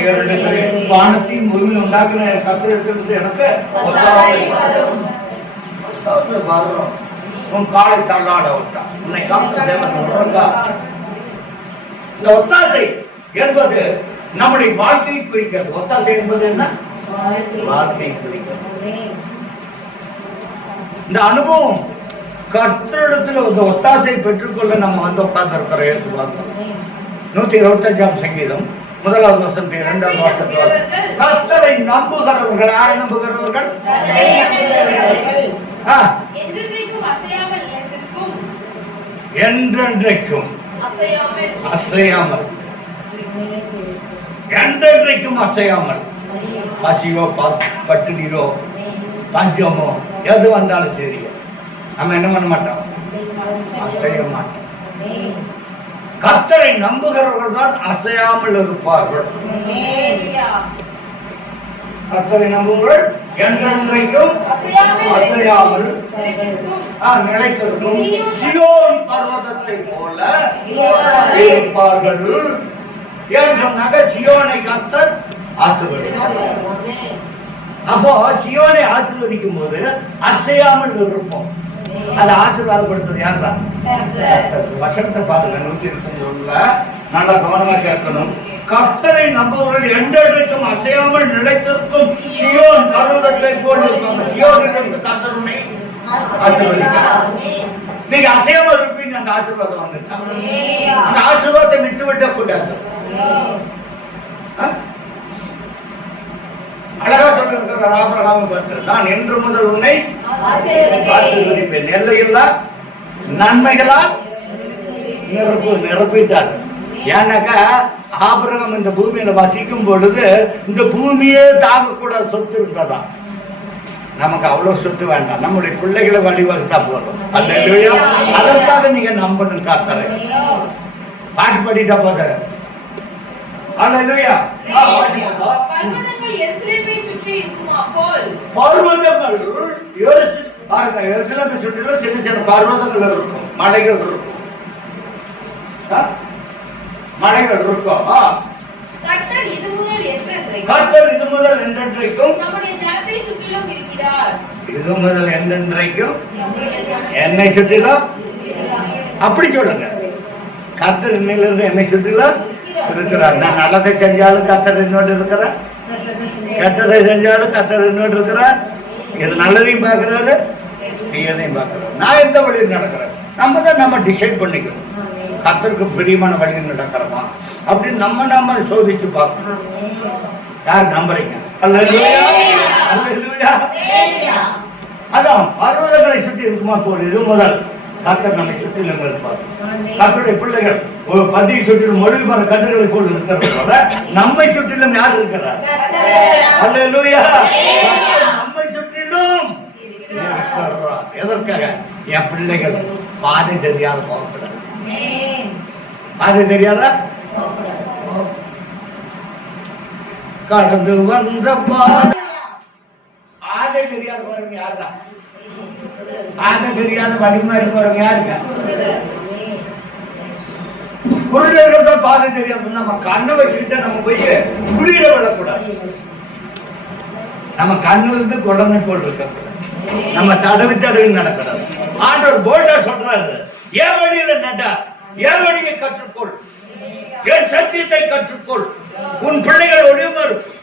வானத்தையும் பூமியில் உண்டாக்குன கர்த்தரிடத்திலிருந்து எனக்கு ஒத்தாசை வரும். உன் காலை தள்ளாட விட்டான், உன்னை காத்த தேவன் உறங்கா. இந்த ஒத்தாசை என்பது நம்முடைய வாழ்க்கையை குறிக்கிறது. ஒத்தாசை என்பது என்ன? வாழ்க்கையை குறிக்கிறது. இந்த அனுபவம் கர்த்தரிடத்தில் இந்த ஒத்தாசை பெற்றுக்கொள்ள நம்ம வந்து உட்கார்ந்து இருக்கிறோம். 125 சங்கீதம் 1வது வசனத்தை 2வது வசனத்தை கர்த்தரை நம்புகிறவர்கள் யாரை நம்புகிறவர்கள்? என்றென்றைக்கும் அசையாமல், என்றென்றைக்கும் அசையாமல். பசியோ பட்டினியோ பஞ்சமோ எது வந்தாலும் சரி நம்ம என்ன பண்ண மாட்டோம், அசைய மாட்டோம். கர்த்தரை நம்புகிறவர்கள் தான் அசையாமல் இருப்பார்கள். கர்த்தரை நம்புங்கள் என்றென்றைக்கும் அசையாமல் நிலைத்திருக்கும் சியோன் பர்வதத்தை போல இருப்பார்கள். ஏன் சொன்னாங்க? சியோனை கர்த்தர் ஆசீர்வதிப்பார். அப்போ சியோனை ஆசீர்வதிக்கும் போது அசையாமல் இருப்போம். அதை ஆசீர்வாதப்படுத்துறது யார் தான்? வசனத்தை பாருங்க. 121 நல்லா கவனமா கேட்கணும். கர்த்தரை நம்புவர்கள் என்றென்றைக்கும் அசையாமல் நிலைத்திருக்கும் சியோன் பர்வதத்தை போல் இருப்பாங்க. சியோனிலிருந்து கர்த்தர் உன்னை ஆசீர்வதிக்கிறார். நீங்க அசையாமல் இருப்பீங்க. அந்த ஆசீர்வாதம் வந்துட்டா அந்த ஆசீர்வாதத்தை விட்டு விட கூடாது. அழகா சொல்லிருக்கிறார் ஆபிரகாமை பார்த்து, நான் என்று முதல் உன்னை ஆசீர்வதிப்பேன், எல்லையில்லா நன்மைகளால் நிரப்பிட்டார். ஏன்னாக்கா ஆபிரகாம் இந்த பூமியில வசிக்கும் பொழுது இந்த பூமியே தாங்கக்கூடாத சொத்து இருந்ததா. நமக்கு அவ்வளவு சொத்து வேண்டாம், நம்முடைய பிள்ளைகளை வழிவகுத்தா போதும். அல்லேலூயா. அதற்காக நீங்க நம்பணும் காத்தரை. பாட்டு பாடிட்டா போத. அல்லேலூயா. பர்வதங்கள் எருசலேமை சுற்றிலும் சின்ன சின்ன பர்வதங்கள் இருக்கும், மலைகள் இருக்கும், மலைகள் இருக்கும். கர்த்தர் இது முதல் என்றென்றைக்கும், இது முதல் என்றென்றைக்கும் என்னை சுற்றிலும். அப்படி சொல்லுங்க, கர்த்தர் இன்னிலிருந்து என்னை சுற்றிலும் இருக்கிறார். நான் நல்லதை செஞ்சாலும் கர்த்தர் என்னோடு இருக்கிறார், கெட்டதை செஞ்சாலும் கர்த்தர் என்னோடு இருக்கிறார். இது நல்லதையும் பார்க்கிறாரு, தீயதையும் பார்க்கிறாரு. நான் எந்த வழியில் நடக்கிறேன், நம்ம தான் நம்ம டிசைட் பண்ணிக்கணும். கர்த்தருக்கு பிரியமான வழியில் நடக்கிறோமா அப்படின்னு நம்ம சோதிச்சு பார்க்கணும். யார் நம்புறீங்க? அல்லேலூயா. அல்லேலூயா. அதான் பர்வதங்களை சுற்றி இருக்குமா போல் இது முதல் கர்த்தர் நம்மை சுற்றிலும் இருப்பார். கர்த்தருடைய பிள்ளைகள் ஒரு பதியை சுற்றிலும் மொழி மர கட்டுகளை போல் இருக்கிறது போல நம்மை சுற்றிலும் யார் இருக்கிறார்? அல்லேலூயா. நம்மை சுற்றிலும் எதற்காக? என் பிள்ளைகள் பாதை தெரியாத போகக்கூடாது. பாதை தெரியாத கடந்து வந்த பாதை தெரியாத போறவங்க யாருதான்? பாதை தெரியாத வழிமாறி போறவங்க யாருங்க? குருடர்கள் தான் பாதை தெரியாது. நம்ம கண்ணை வச்சுக்கிட்ட நம்ம போய் குளிர விடக்கூடாது. நம்ம கண்ணு இருந்து குழந்தை போல் இருக்க, நம்ம தடவி தடவி நடக்கிறார். ஆண்டவர் போல்டா சொல்றாரு, என் வழியில நட, என் வழியை கற்றுக்கொள், என் சத்தியத்தை கற்றுக்கொள். உன் பிள்ளைகள்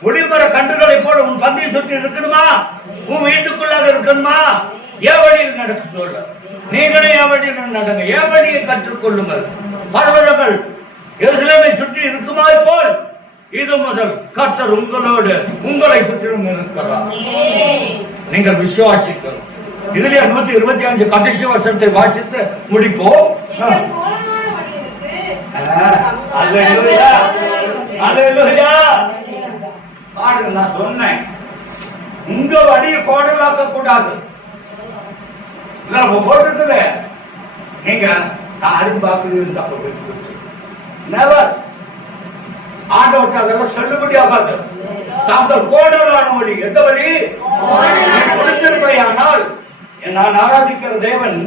ஒளிமர கன்றுகளை போல உன் பந்தியை சுற்றி இருக்கணுமா? உன் வீட்டுக்குள்ளாக இருக்கணுமா? என் வழியில் நடக்க சொல்ல, நீங்களே என் வழியில் நடங்க, என் வழியை கற்றுக்கொள்ளுங்கள். பர்வதங்கள் எருசலேமை சுற்றி இருக்குமா போல் இது முதல் கர்த்தர் உங்களோடு உங்களை சுற்றிலும் இருக்கிறார். நீங்கள் விசுவாசிக்கணும். இதுலயே 125 கடைசி வசனத்தை வாசித்து முடிப்போம். அல்லேலூயா. அல்லேலூயா. நான் சொன்னேன், உங்க வழியை கோடலாக்க கூடாது. போட்டு நீங்க யாரும் பார்க்கறது தப்பு. ஆண்டவர்கிட்ட அதெல்லாம் செல்லுபடி ஆகாது. தாங்கள் கோடலான வழி, எந்த வழி ஆனால் நான் ஆராதிக்கிற தேவன்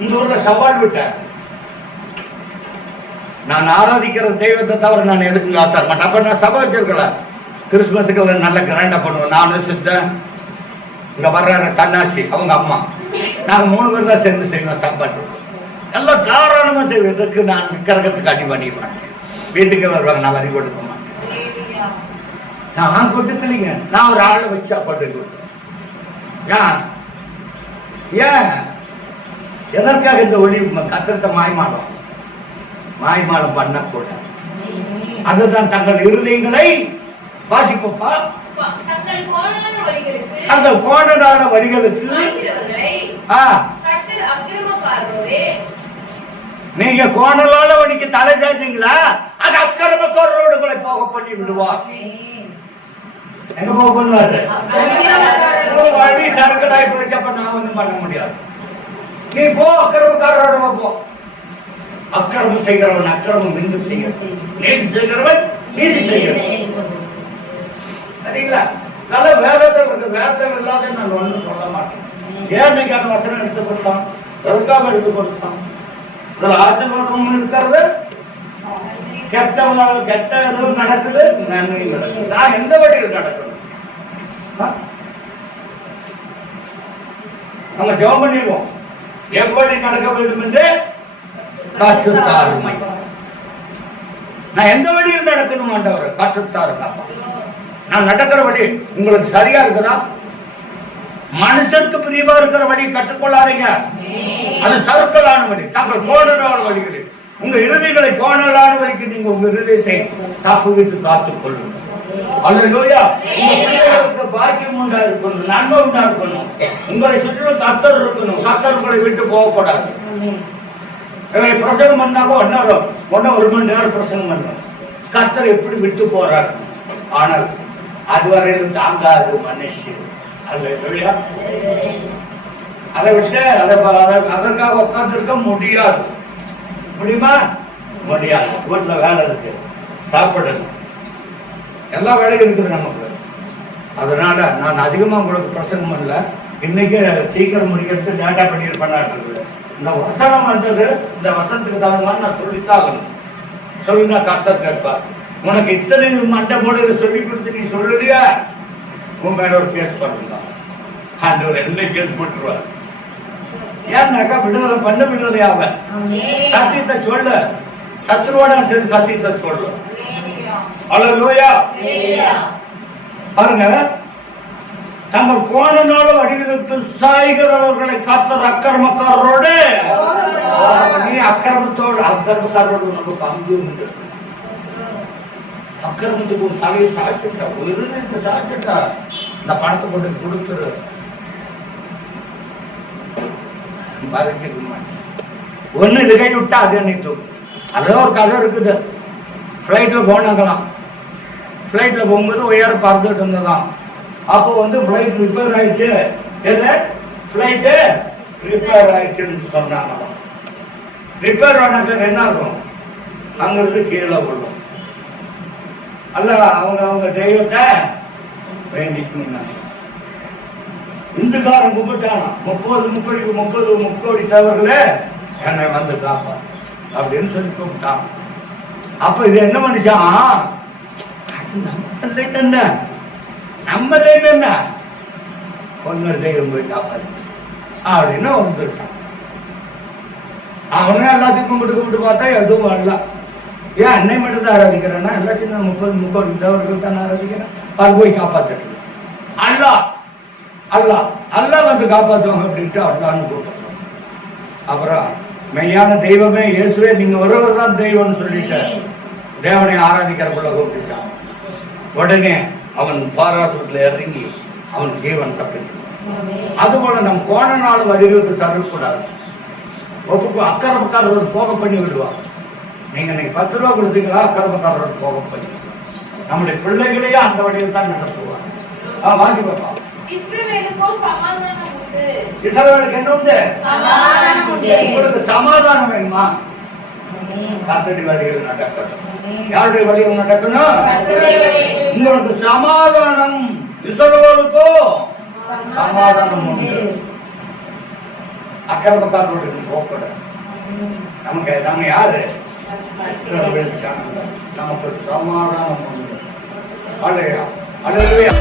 இந்த ஊர்ல சவால் விட்டார். நான் ஆராதிக்கிற தெய்வத்தை தவிர நான் எதுக்கு ஆத்தார மாட்டேன். அப்ப நான் சபை வச்சிருக்கலாம். கிறிஸ்துமஸுக்கு நல்ல கிராண்டா பண்ணுவோம். நானும் சித்தன், இங்க வர்ற தன்னாசி அவங்க அம்மா, நாங்க 3 பேர் தான் சேர்ந்து செய்வோம். சாப்பாடு எல்லாம் தாராளமா செய்வோம். எதுக்கு நான் கரகத்துக்கு அடி பண்ணி மாட்டேன். வீட்டுக்கு வருவாங்க, நான் வரி கொடுக்க மாட்டேன். நான் கொடுக்கலீங்க, நான் ஒரு ஆளை வச்சு சாப்பாடு கொடுத்தேன். ஏன் எதற்காக இந்த ஒளி கத்திரத்தை மாய்மாலம் பண்ணக்கூடாது. அதுதான் தங்கள் இருதயங்களை வாசிப்பா, தங்கள் கோணலான வழிகளுக்கு நீங்க கோணலான வழிக்கு தலை சாய்ச்சீங்களா, அது அக்கிரமக்காரரோடுகளை போக பண்ணி விடுவார். எங்க போக பண்ணுவாரு? வழி சரக்கலாய் போயிச்சப்ப நான் ஒண்ணும் பண்ண முடியாது. நீ போ, அக்கிரமக்காரரோட போ. அக்கிரமம் செய்கிறவன் அக்கிரமம் என்று செய்கிறவன், நீதி செய்கிறவன் நீதி செய்கிறவன். சரிங்களா? நல்ல வேதத்தில் இருக்கு. வேதத்தில் இல்லாத நான் ஒன்றும் சொல்ல மாட்டேன். ஏழைக்கான வசனம் எடுத்து கொடுத்தான், எதுக்காக எடுத்து கொடுத்தான்? அதுல ஆசீர்வாதமும் இருக்கிறது, கெட்ட எதுவும் நடக்குது, நன்மையும் நடக்குது. நான் எந்த வழியில் நடக்கணும்? நம்ம ஜெபம் பண்ணிடுவோம். எப்படி நடக்க வேண்டும் என்று காற்றுத்தாருமை. நான் எந்த வழியில் நடக்கணும் ஆண்டவர்? காற்றுத்தாருங்க. நான் நடக்கிற வழி உங்களுக்கு சரியா இருக்குதா? மனுஷனுக்கு பிரியமா இருக்கிற வழி கற்றுக்கொள்ளாதீங்க. அது சறுக்கலான வழி, தங்கள் கோடலான வழிகளில் உங்க இருதயங்களை கோணலான வரைக்கும் நீங்க உங்க இருதயத்தை தப்புவித்து காத்துக் கொள்ளுங்க. அல்லேலூயா. உங்க பிள்ளைகளுக்கு பாக்கியம் உண்டா இருக்கணும், நன்மை உண்டா இருக்கணும். உங்களை சுற்றிலும் கர்த்தர் இருக்கணும். கர்த்தர் உங்களை விட்டு போகக்கூடாது. பிரசங்கம் பண்ணாலும் ஒன்னும் 1 மணி நேரம் பிரசங்கம் பண்ணணும். கர்த்தர் எப்படி விட்டு போறார்? ஆனால் அதுவரையிலும் தாங்காது மனுஷன். அல்லேலூயா. அதை விட்டு அதற்காக உட்கார்ந்து இருக்க முடியாது. முடியுமா? முடியாது. வீட்டுல வேலை இருக்கு, சாப்பிடணும், எல்லா வேலையும் இருக்குது நமக்கு. அதனால நான் அதிகமா உங்களுக்கு பிரசங்கம் பண்ணல. இன்னைக்கு சீக்கிரம் முடிக்கிறது டேட்டா பண்ணியிருப்பேன். இந்த வசனம் வந்தது, இந்த வசனத்துக்கு தகுந்த மாதிரி நான் சொல்லித்தாகணும். சொல்லுனா கர்த்தர் கேட்பார். உனக்கு இத்தனை மண்டை போட சொல்லி கொடுத்து நீ சொல்லலையா, உன் மேல ஒரு கேஸ் பண்ணுங்க. ஆண்டவர் என்ன கேஸ் போட்டுருவார். ஏன்னாக்கா விடுதலை பண்ண விடுதலையாவ சத்தியத்தை சொல்ல, சத்துருவோட சரி சத்தியத்தை சொல்ல. அல்லேலூயா. பாருங்க, தங்கள் கோணனால வடிகளுக்கு சாய்கிறவர்களை கர்த்தர் அக்கிரமக்காரரோடு, நீ அக்கிரமக்காரரோடு உனக்கு பங்கு உண்டு. அக்கிரமத்துக்கு ஒரு தலையை சாய்ச்சிட்டா, ஒரு இருதயத்தை சாய்ச்சிட்டா, இந்த பணத்தை கொண்டு கொடுத்துரு. பாதிச்சிருக்க மாட்டேன். ஒண்ணு கை விட்டா அது அன்னைக்கு அதான் ஒரு கதை இருக்குது. ஃபிளைட்ல போனாங்களாம். ஃபிளைட்ல போகும்போது உயர பறந்துட்டு இருந்ததாம். அப்போ ஃபிளைட் ரிப்பேர் ஆயிடுச்சு. எது ஃபிளைட்டு ரிப்பேர் ஆயிடுச்சுன்னு சொன்னாங்களாம். ரிப்பேர் ஆனாக்க என்ன ஆகும்? அங்கிருந்து கீழே விழும். அல்ல அவங்க தெய்வத்தை வேண்டிக்கணும். இந்துக்காரன் கும்பிட்டானா 30 முக்கோடி தவறுகளே என்னை வந்து காப்பா அப்படின்னு சொல்லி கூப்பிட்டான். அப்ப இது என்ன பண்ணிச்சான்? நம்மள என்ன ஒன்னு தெய்வம் போய் காப்பாது அப்படின்னு வந்துருச்சான். அவனே எல்லாத்தையும் கும்பிட்டு பார்த்தா எதுவும் வரல. ஏன் அன்னை மட்டும் தான் ஆராதிக்கிறேன்னா, எல்லாத்தையும் நான் 30 முக்கோடி தவறுகள் தான் ஆராதிக்கிறேன். அது போய் காப்பாத்து அல்லா வந்து காப்பாற்றுவாங்க அப்படின்ட்டு அல்லான்னு கூப்பிடுறோம். அப்புறம் மெய்யான தெய்வமே இயேசுவே நீங்க ஒருவர் தான் தெய்வம்னு சொல்லிட்டு தேவனை ஆராதிக்கிறக்குள்ள கூப்பிட்டான். உடனே அவன் பாராசூட்ல இறங்கி அவன் ஜீவன் தப்பிச்சு. அதுபோல நம் கோணநாள் வடிவுக்கு தரக்கூடாது. அக்கரமக்காரர் போக பண்ணி விடுவான். நீங்க இன்னைக்கு 10 ரூபா கொடுத்தீங்களா, அக்கரமக்காரர் போக பண்ணி நம்முடைய பிள்ளைகளையே அந்த வழியில் தான் நடத்துவாங்க. வாசி பாப்பா. இஸ்ரவேலுக்கு என்ன உண்டு? உங்களுக்கு சமாதானம் வேணுமா? கர்த்தருடைய வழியில் நடக்கணும். யாருடைய வழியில் நடக்கணும்? உங்களுக்கு சமாதானம். இஸ்ரவேலுக்கோ சமாதானம் உண்டு. அக்கிரமக்காரரோடு போகக்கூடாது. நம்ம யாரு? நமக்கு சமாதானம் உண்டு. அல்லேலூயா.